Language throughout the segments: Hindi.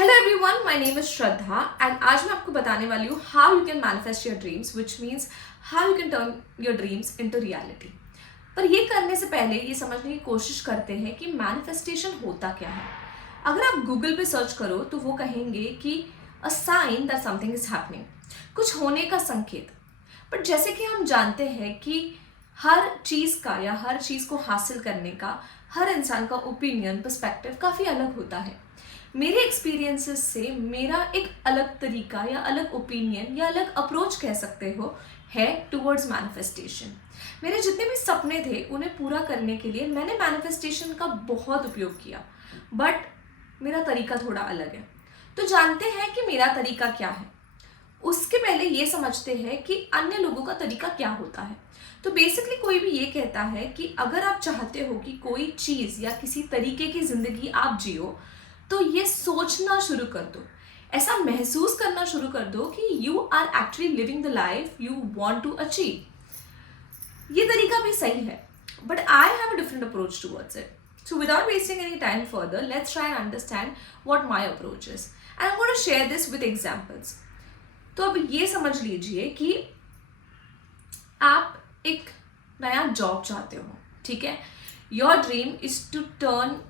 Hello everyone, my name is Shraddha and आज मैं आपको बताने वाली हूँ how you can manifest your dreams, which means how you can turn your dreams into reality. पर ये करने से पहले ये समझने की कोशिश करते हैं कि मैनिफेस्टेशन होता क्या है। अगर आप गूगल पे सर्च करो तो वो कहेंगे कि a sign that something is happening, कुछ होने का संकेत। बट जैसे कि हम जानते हैं कि हर चीज़ का या हर चीज़ को हासिल करने का हर इंसान का ओपिनियन, पर्सपेक्टिव काफ़ी अलग होता है। मेरे एक्सपीरियंसेस से मेरा एक अलग तरीका या अलग ओपिनियन या अलग अप्रोच कह सकते हो है टुवर्ड्स मैनिफेस्टेशन। मेरे जितने भी सपने थे उन्हें पूरा करने के लिए मैंने मैनिफेस्टेशन का बहुत उपयोग किया, बट मेरा तरीका थोड़ा अलग है। तो जानते हैं कि मेरा तरीका क्या है। उसके पहले ये समझते हैं कि अन्य लोगों का तरीका क्या होता है। तो बेसिकली कोई भी ये कहता है कि अगर आप चाहते हो कि कोई चीज़ या किसी तरीके की ज़िंदगी आप जियो तो ये सोचना शुरू कर दो, ऐसा महसूस करना शुरू कर दो कि you are actually living the life you want to achieve. ये तरीका भी सही है, but I have a different approach towards it. So without wasting any time further, let's try and understand what my approach is and I am going to share this with examples. तो अब ये समझ लीजिए कि आप एक नया जॉब चाहते हो, ठीक है। Your dream is to turn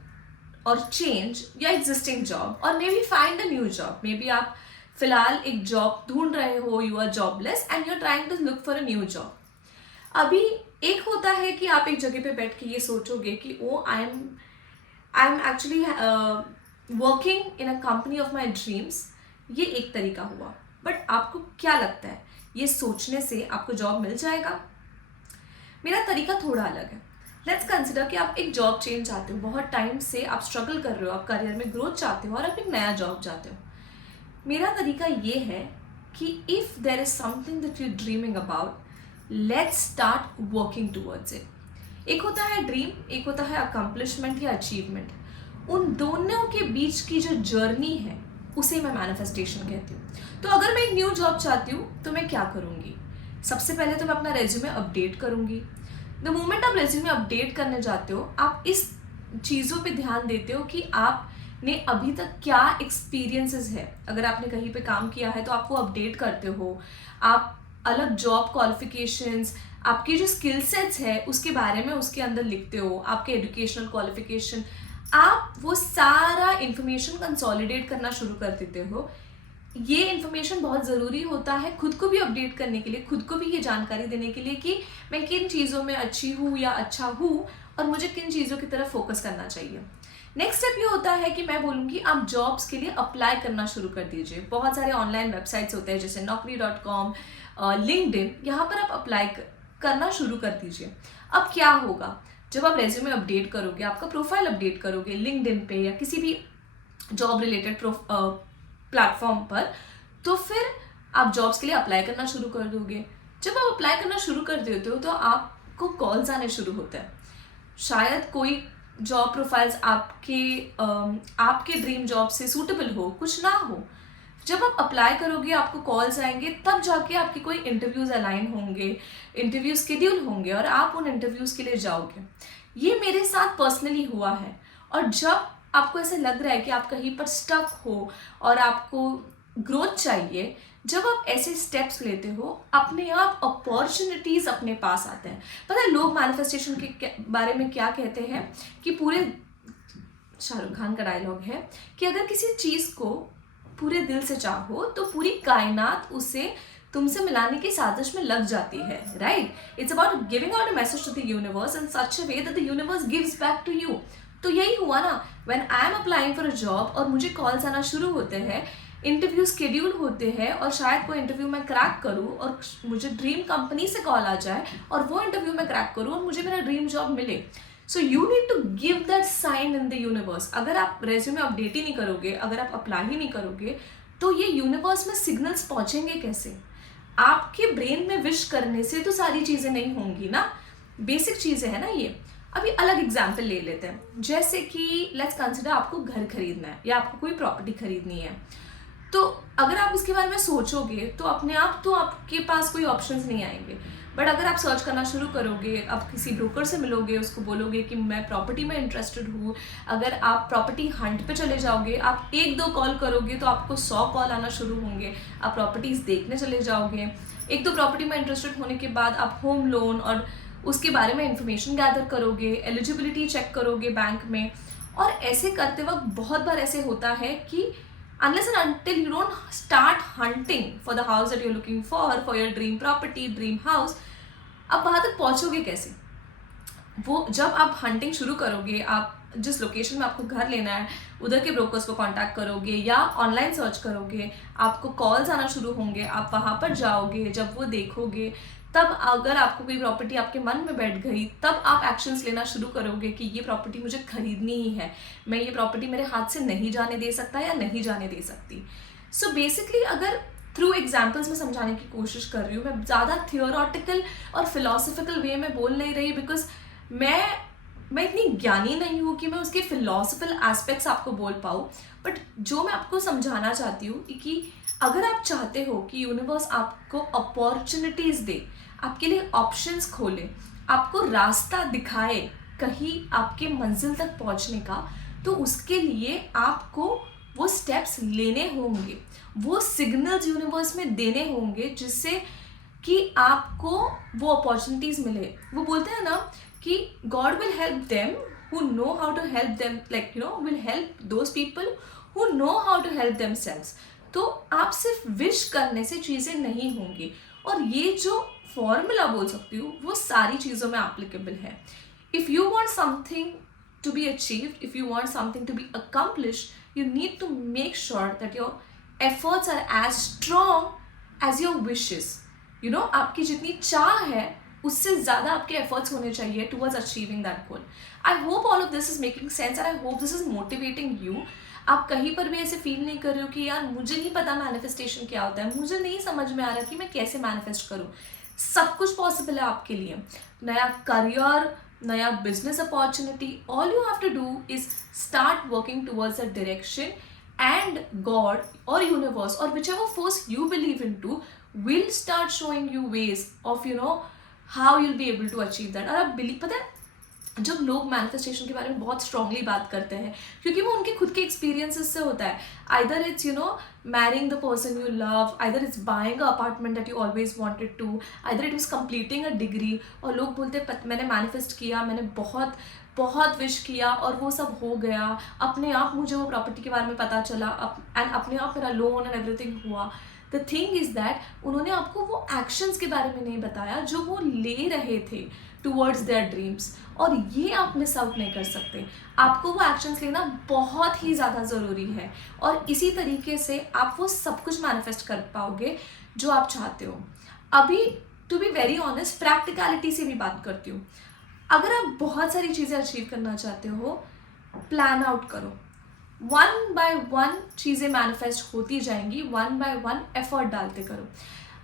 और चेंज या एग्जिस्टिंग जॉब और maybe find a new job. Maybe आप फिलहाल एक जॉब ढूंढ रहे हो, you are jobless and you are trying to look for a new job. अभी एक होता है कि आप एक जगह पे बैठ के ये सोचोगे कि oh I am actually working in a company of my dreams. ये एक तरीका हुआ, बट आपको क्या लगता है ये सोचने से आपको जॉब मिल जाएगा? मेरा तरीका थोड़ा अलग है। लेट्स कंसिडर कि आप एक जॉब चेंज चाहते हो, बहुत टाइम से आप स्ट्रगल कर रहे हो, आप करियर में ग्रोथ चाहते हो और आप एक नया जॉब चाहते हो। मेरा तरीका ये है कि if there is something that you dreaming about, let's start working towards it. एक होता है ड्रीम, एक होता है अकम्पलिशमेंट या अचीवमेंट। उन दोनों के बीच की जो जर्नी है उसे मैं मैनिफेस्टेशन कहती हूँ। तो अगर मैं एक न्यू जॉब चाहती हूँ तो मैं क्या करूँगी? सबसे पहले तो मैं अपना रेज्यूमे अपडेट करूँगी। द मोमेंट आप रेज्यूमे अपडेट करने जाते हो, आप इस चीज़ों पे ध्यान देते हो कि आपने अभी तक क्या एक्सपीरियंसेस है। अगर आपने कहीं पे काम किया है तो आपको अपडेट करते हो। आप अलग जॉब क्वालिफिकेशंस, आपकी जो स्किल सेट्स है उसके बारे में उसके अंदर लिखते हो, आपके एजुकेशनल क्वालिफिकेशन, आप वो सारा इंफॉर्मेशन कंसोलिडेट करना शुरू कर देते हो। ये इन्फॉर्मेशन बहुत ज़रूरी होता है खुद को भी अपडेट करने के लिए, खुद को भी ये जानकारी देने के लिए कि मैं किन चीज़ों में अच्छी हूँ या अच्छा हूँ और मुझे किन चीज़ों की तरफ फोकस करना चाहिए। नेक्स्ट स्टेप ये होता है कि मैं बोलूँगी आप जॉब्स के लिए अप्लाई करना शुरू कर दीजिए। बहुत सारे ऑनलाइन वेबसाइट्स होते हैं जैसे naukri.com, लिंक्डइन, यहाँ पर आप अप्लाई करना शुरू कर दीजिए। अब क्या होगा, जब आप रेज्यूमे अपडेट करोगे, आपका प्रोफाइल अपडेट करोगे लिंक्डइन पे या किसी भी जॉब रिलेटेड प्लेटफॉर्म पर, तो फिर आप जॉब्स के लिए अप्लाई करना शुरू कर दोगे। जब आप अप्लाई करना शुरू कर देते हो तो आपको कॉल्स आने शुरू होते हैं। शायद कोई जॉब प्रोफाइल्स आपके ड्रीम जॉब से सूटेबल हो, कुछ ना हो। जब आप अप्लाई करोगे आपको कॉल्स आएंगे, तब जाके आपके कोई इंटरव्यूज़ अलाइन होंगे, इंटरव्यू स्केड्यूल होंगे और आप उन इंटरव्यूज़ के लिए जाओगे। ये मेरे साथ पर्सनली हुआ है। और जब आपको ऐसे लग रहा है कि आप कहीं पर स्टक हो और आपको ग्रोथ चाहिए, जब आप ऐसे स्टेप्स लेते हो अपने आप अपॉर्चुनिटीज़ अपने पास आते हैं। पता है लोग मैनिफेस्टेशन के बारे में क्या कहते हैं कि पूरे, शाहरुख खान का डायलॉग है कि अगर किसी चीज़ को पूरे दिल से चाहो तो पूरी कायनात उसे तुमसे मिलाने की साजिश में लग जाती है, right? It's about giving out a message to the universe in such a way that the universe gives back to you. तो यही हुआ ना, when I am applying for a job और मुझे कॉल्स आना शुरू होते हैं, इंटरव्यू स्केड्यूल होते हैं और शायद कोई इंटरव्यू मैं क्रैक करूँ और मुझे ड्रीम कंपनी से कॉल आ जाए और वो इंटरव्यू मैं क्रैक करूँ और मुझे मेरा ड्रीम जॉब मिले। So you need to give that sign in the universe. अगर आप रेज्यूमे अपडेट ही नहीं करोगे, अगर आप अप्लाई ही नहीं करोगे, तो ये यूनिवर्स में सिग्नल्स पहुँचेंगे कैसे? आपके ब्रेन में विश करने से तो सारी चीज़ें नहीं होंगी ना, बेसिक चीज़ें हैं ना ये। अभी अलग एग्जाम्पल ले लेते हैं, जैसे कि लेट्स कंसिडर आपको घर खरीदना है या आपको कोई प्रॉपर्टी खरीदनी है। तो अगर आप इसके बारे में सोचोगे तो अपने आप तो आपके पास कोई ऑप्शंस नहीं आएंगे। बट अगर आप सर्च करना शुरू करोगे, आप किसी ब्रोकर से मिलोगे, उसको बोलोगे कि मैं प्रॉपर्टी में इंटरेस्टेड हूँ, अगर आप प्रॉपर्टी हंट पे चले जाओगे, आप 1-2 कॉल करोगे तो आपको 100 कॉल आना शुरू होंगे। आप प्रॉपर्टीज़ देखने चले जाओगे, 1-2 प्रॉपर्टी में इंटरेस्टेड होने के बाद आप होम लोन और उसके बारे में इंफॉर्मेशन गैदर करोगे, एलिजिबिलिटी चेक करोगे बैंक में। और ऐसे करते वक्त बहुत बार ऐसे होता है कि unless and until you don't start hunting for the house that you're looking for your dream property, dream house, आप वहाँ तक पहुँचोगे कैसे? वो जब आप हंटिंग शुरू करोगे, आप जिस लोकेशन में आपको घर लेना है उधर के ब्रोकर्स को कांटेक्ट करोगे या ऑनलाइन सर्च करोगे, आपको कॉल्स आना शुरू होंगे, आप वहाँ पर जाओगे, जब वो देखोगे, तब अगर आपको कोई प्रॉपर्टी आपके मन में बैठ गई, तब आप एक्शंस लेना शुरू करोगे कि ये प्रॉपर्टी मुझे खरीदनी ही है, मैं ये प्रॉपर्टी मेरे हाथ से नहीं जाने दे सकता या नहीं जाने दे सकती। सो बेसिकली अगर थ्रू एग्जाम्पल्स में समझाने की कोशिश कर रही हूँ, मैं ज़्यादा थियोरटिकल और फिलोसफिकल वे में बोल नहीं रही, बिकॉज मैं इतनी ज्ञानी नहीं हूँ कि मैं उसके फिलोसफिकल एस्पेक्ट्स आपको बोल पाऊँ। बट जो मैं आपको समझाना चाहती हूँ कि अगर आप चाहते हो कि यूनिवर्स आपको अपॉर्चुनिटीज़ दे, आपके लिए ऑप्शंस खोले, आपको रास्ता दिखाए कहीं आपके मंजिल तक पहुंचने का, तो उसके लिए आपको वो स्टेप्स लेने होंगे, वो सिग्नल्स यूनिवर्स में देने होंगे जिससे कि आपको वो अपॉर्चुनिटीज़ मिले। वो बोलते हैं ना कि God will help them who know how to help them, like will help those people who know how to help themselves। तो आप सिर्फ विश करने से चीज़ें नहीं होंगी। और ये जो फॉर्मूला बोल सकती हूँ वो सारी चीज़ों में एप्लीकेबल है। If you want something to be achieved, if you want something to be accomplished, you need to make sure that your efforts are as strong as your wishes. आपकी जितनी चाह है उससे ज़्यादा आपके एफर्ट्स होने चाहिए towards achieving that goal. I hope all of this is making sense and I hope this is motivating you. आप कहीं पर भी ऐसे फील नहीं कर रहे हो कि यार मुझे नहीं पता मैनिफेस्टेशन क्या होता है, मुझे नहीं समझ में आ रहा कि मैं कैसे मैनिफेस्ट करूँ। सब कुछ पॉसिबल है आपके लिए। नया करियर, नया business opportunity, all you have to do is start working towards a direction, and God और यूनिवर्स और whichever force you believe into will start showing you ways of how you'll be able to achieve that। और आप पता है जब लोग मैनिफेस्टेशन के बारे में बहुत स्ट्रांगली बात करते हैं, क्योंकि वो उनके खुद के एक्सपीरियंसेस से होता है। Either it's marrying the person you love, either it's buying a apartment that you always wanted to, either it was completing a degree. और लोग बोलते हैं मैंने मैनिफेस्ट किया, मैंने बहुत बहुत विश किया और वो सब हो गया, अपने आप मुझे वो प्रॉपर्टी के बारे में पता चला एंड अपने आप मेरा लोन एंड एवरीथिंग हुआ। द थिंग इज़ दैट उन्होंने आपको वो एक्शंस के बारे में नहीं बताया जो वो ले रहे थे टूवर्ड्स देयर ड्रीम्स, और ये आप मिस आउट नहीं कर सकते। आपको वो एक्शंस लेना बहुत ही ज़्यादा ज़रूरी है, और इसी तरीके से आप वो सब कुछ मैनिफेस्ट कर पाओगे जो आप चाहते हो। अभी to be very honest, practicality से भी बात करती हूँ। अगर आप बहुत सारी चीज़ें अचीव करना चाहते हो, प्लान आउट करो, 1 by 1 चीज़ें मैनिफेस्ट होती जाएंगी, 1 by 1 एफर्ट डालते करो।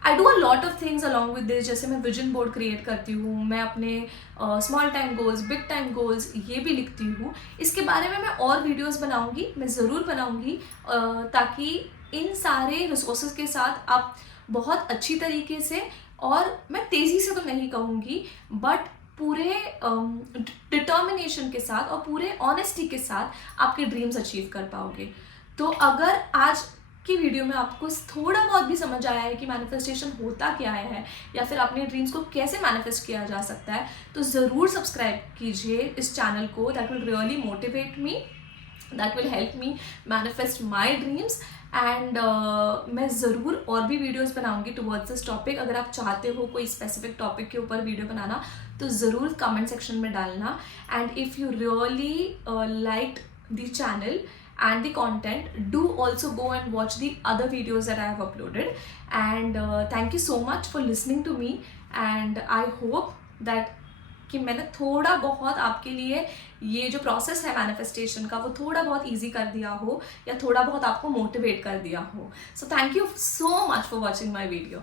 I do a lot of things along with this, जैसे मैं विजन बोर्ड क्रिएट करती हूँ, मैं अपने small time goals, big time goals ये भी लिखती हूँ। इसके बारे में मैं और वीडियोस बनाऊँगी, मैं ज़रूर बनाऊँगी, ताकि इन सारे रिसोर्सेज के साथ आप बहुत अच्छी तरीके से, और मैं तेज़ी से तो नहीं कहूँगी बट पूरे डिटर्मिनेशन के साथ और पूरे ऑनेस्टी के साथ आपके ड्रीम्स अचीव कर पाओगे। तो अगर आज की वीडियो में आपको थोड़ा बहुत भी समझ आया है कि मैनिफेस्टेशन होता क्या है, या फिर अपने ड्रीम्स को कैसे मैनिफेस्ट किया जा सकता है, तो ज़रूर सब्सक्राइब कीजिए इस चैनल को। That will really motivate me, that will help me manifest my dreams. And मैं ज़रूर और भी वीडियोस बनाऊंगी टुवर्ड्स दिस टॉपिक। अगर आप चाहते हो कोई स्पेसिफिक टॉपिक के ऊपर वीडियो बनाना तो ज़रूर कमेंट सेक्शन में डालना। And if you really liked the channel and the content, do also go and watch the other videos that I have uploaded, and thank you so much for listening to me, and I hope that कि मैंने थोड़ा बहुत आपके लिए ये जो प्रोसेस है मैनिफेस्टेशन का वो थोड़ा बहुत ईजी कर दिया हो, या थोड़ा बहुत आपको मोटिवेट कर दिया हो। So thank you so much for watching my video.